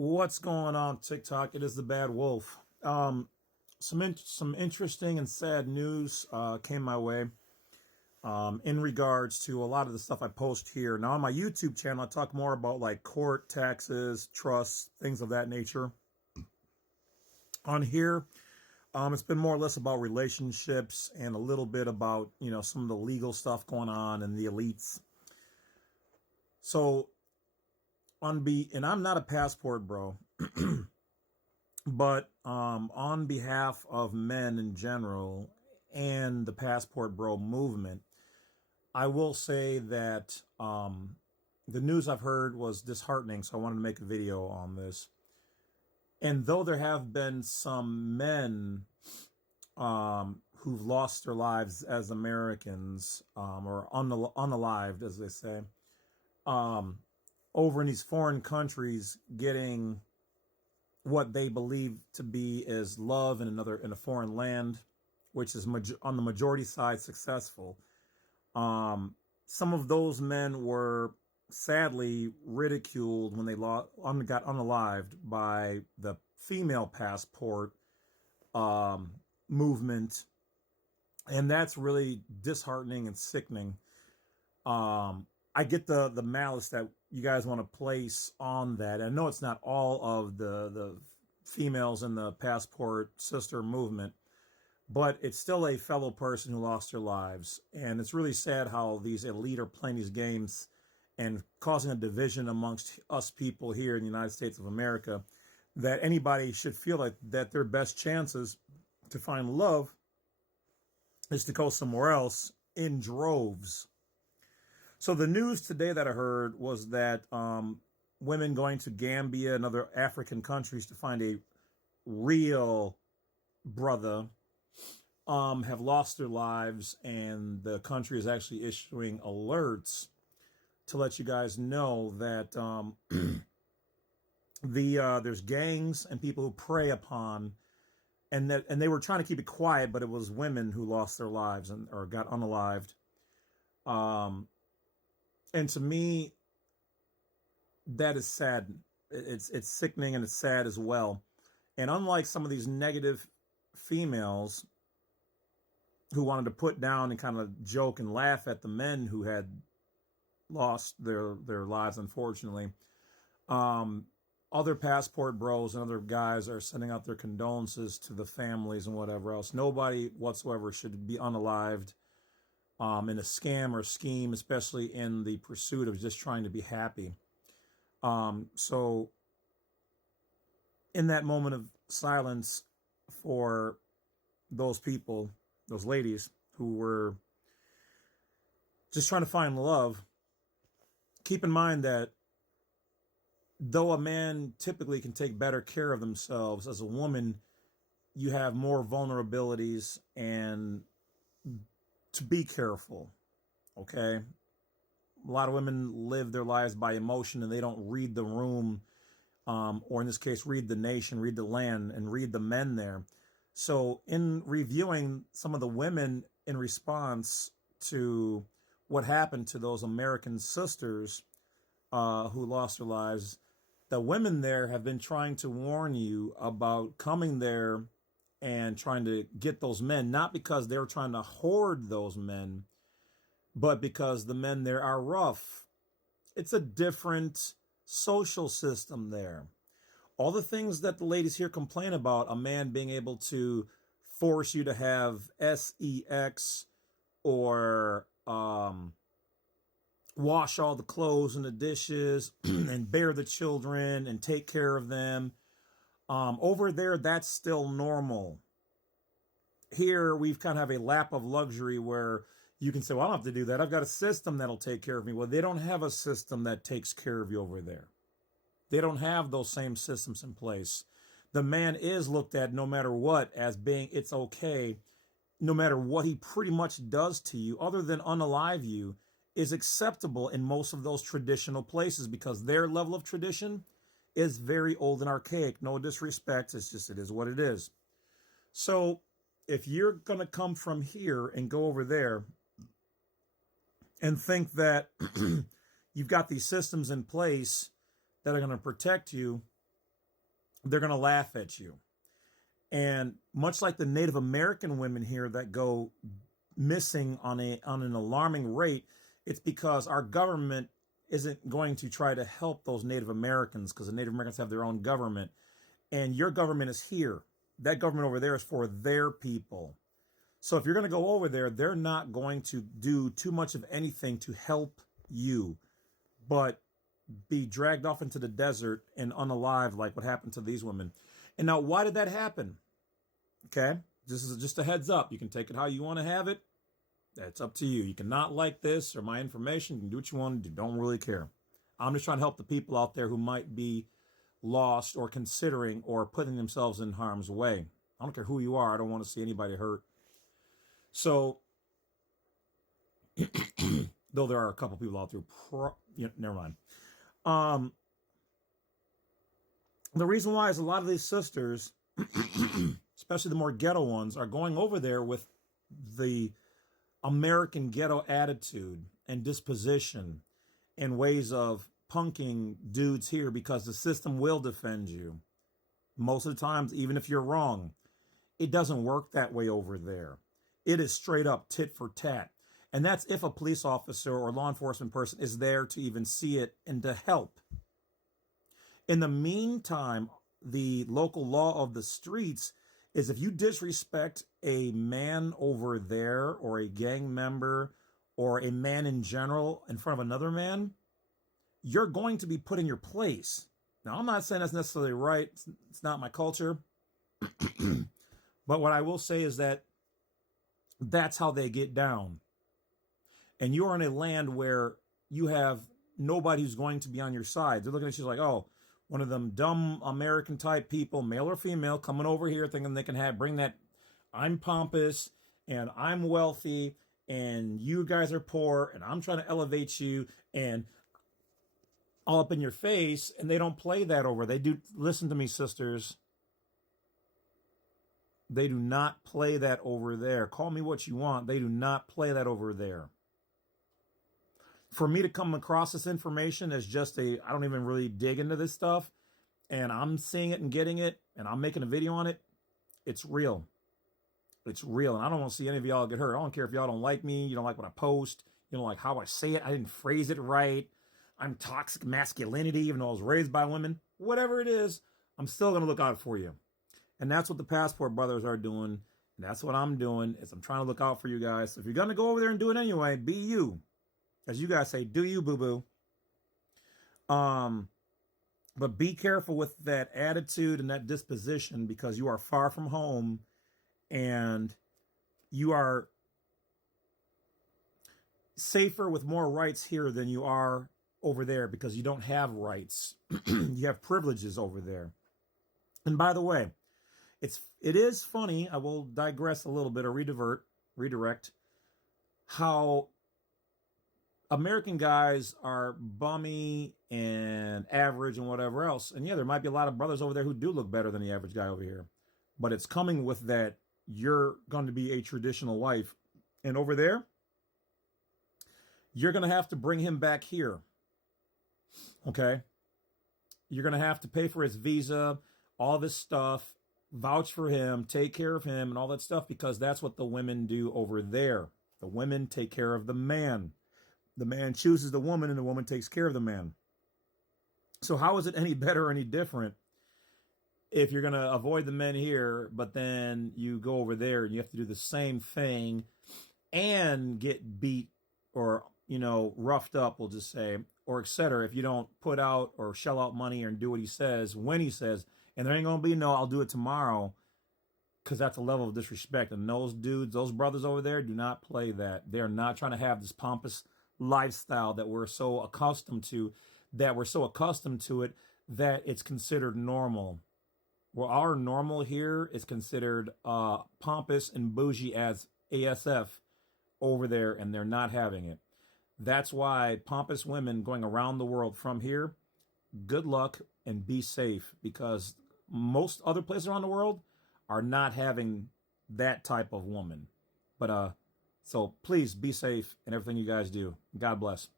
What's going on TikTok? It is the Badwolf. Some interesting and sad news came my way in regards to a lot of the stuff I post here. Now on my YouTube channel, I talk more about like court, taxes, trusts, things of that nature. On here, it's been more or less about relationships and a little bit about some of the legal stuff going on and the elites. So and I'm not a passport bro. But on behalf of men in general and the passport bro movement, I will say that the news I've heard was disheartening, so I wanted to make a video on this. And though there have been some men who've lost their lives as Americans, or unalived, as they say, over in these foreign countries getting what they believe to be as love in a foreign land, which is on the majority side successful. Some of those men were sadly ridiculed when they got unalived by the female passport movement, and that's really disheartening and sickening. I get the malice that you guys want to place on that. I know it's not all of the females in the passport sister movement, but it's still a fellow person who lost their lives. And it's really sad how these elite are playing these games and causing a division amongst us people here in the United States of America, that anybody should feel like that their best chances to find love is to go somewhere else in droves. So the news today that I heard was that women going to Gambia and other African countries to find a real brother have lost their lives, and the country is actually issuing alerts to let you guys know that there's gangs and people who prey upon, and they were trying to keep it quiet, but it was women who lost their lives or got unalived. And to me, that is sad. It's sickening and it's sad as well. And unlike some of these negative females who wanted to put down and kind of joke and laugh at the men who had lost their lives, unfortunately, other passport bros and other guys are sending out their condolences to the families and whatever else. Nobody whatsoever should be unalived in a scam or scheme, especially in the pursuit of just trying to be happy. So in that moment of silence for those people, those ladies who were just trying to find love, keep in mind that though a man typically can take better care of themselves, as a woman, you have more vulnerabilities and to be careful, okay? A lot of women live their lives by emotion, and they don't read the room, or in this case, read the nation, read the land, and read the men there. So in reviewing some of the women in response to what happened to those American sisters who lost their lives, the women there have been trying to warn you about coming there and trying to get those men, not because they're trying to hoard those men, but because the men there are rough. It's a different social system there. All the things that the ladies here complain about, a man being able to force you to have sex or wash all the clothes and the dishes and bear the children and take care of them. Over there, that's still normal. Here, we've kind of have a lap of luxury where you can say, well, I don't have to do that. I've got a system that'll take care of me. Well, they don't have a system that takes care of you over there. They don't have those same systems in place. The man is looked at, no matter what, as being, it's okay, no matter what he pretty much does to you, other than unalive you, is acceptable in most of those traditional places, because their level of tradition is very old and archaic. No disrespect. It's just, it is what it is. So if you're going to come from here and go over there and think that you've got these systems in place that are going to protect you, they're going to laugh at you. And much like the Native American women here that go missing on an alarming rate, it's because our government isn't going to try to help those Native Americans, because the Native Americans have their own government. And your government is here. That government over there is for their people. So if you're going to go over there, they're not going to do too much of anything to help you, but be dragged off into the desert and unalive like what happened to these women. And now, why did that happen? Okay, this is just a heads up. You can take it how you want to have it. That's up to you. You cannot like this or my information. You can do what you want to do. Don't really care. I'm just trying to help the people out there who might be lost or considering or putting themselves in harm's way. I don't care who you are. I don't want to see anybody hurt. So, though there are a couple people out there, never mind. The reason why is a lot of these sisters, especially the more ghetto ones, are going over there with the American ghetto attitude and disposition and ways of punking dudes here, because the system will defend you. Most of the times, even if you're wrong, it doesn't work that way over there. It is straight up tit for tat. And that's if a police officer or law enforcement person is there to even see it and to help. In the meantime, the local law of the streets is if you disrespect a man over there or a gang member or a man in general in front of another man, you're going to be put in your place. Now, I'm not saying that's necessarily right. It's not my culture. But what I will say is that that's how they get down. And you're in a land where you have nobody who's going to be on your side. They're looking at you like, oh, one of them dumb American type people, male or female, coming over here thinking they can bring that I'm pompous and I'm wealthy and you guys are poor and I'm trying to elevate you and all up in your face. And they don't play that over. They do. Listen to me, sisters. They do not play that over there. Call me what you want. They do not play that over there. For me to come across this information as just I don't even really dig into this stuff, and I'm seeing it and getting it, and I'm making a video on it, it's real. It's real, and I don't want to see any of y'all get hurt. I don't care if y'all don't like me, you don't like what I post, you don't like how I say it, I didn't phrase it right, I'm toxic masculinity, even though I was raised by women. Whatever it is, I'm still going to look out for you. And that's what the Passport Brothers are doing. And that's what I'm doing, is I'm trying to look out for you guys. So if you're going to go over there and do it anyway, be you. As you guys say, do you, boo-boo. But be careful with that attitude and that disposition, because you are far from home and you are safer with more rights here than you are over there, because you don't have rights. You have privileges over there. And by the way, it is funny, I will digress a little bit or redirect, how American guys are bummy and average and whatever else. And yeah, there might be a lot of brothers over there who do look better than the average guy over here. But it's coming with that you're going to be a traditional wife. And over there, you're going to have to bring him back here. Okay? You're going to have to pay for his visa, all this stuff, vouch for him, take care of him, and all that stuff, because that's what the women do over there. The women take care of the man. The man chooses the woman, and the woman takes care of the man. So how is it any better or any different if you're going to avoid the men here, but then you go over there and you have to do the same thing and get beat or, roughed up, we'll just say, or etc. if you don't put out or shell out money or do what he says when he says. And there ain't going to be no, I'll do it tomorrow, because that's a level of disrespect. And those dudes, those brothers over there, do not play that. They're not trying to have this pompous lifestyle that we're so accustomed to, that it's considered normal. Well, our normal here is considered pompous and bougie as ASF over there, and they're not having it. That's why pompous women going around the world from here, good luck and be safe, because most other places around the world are not having that type of woman. But so please be safe in everything you guys do. God bless.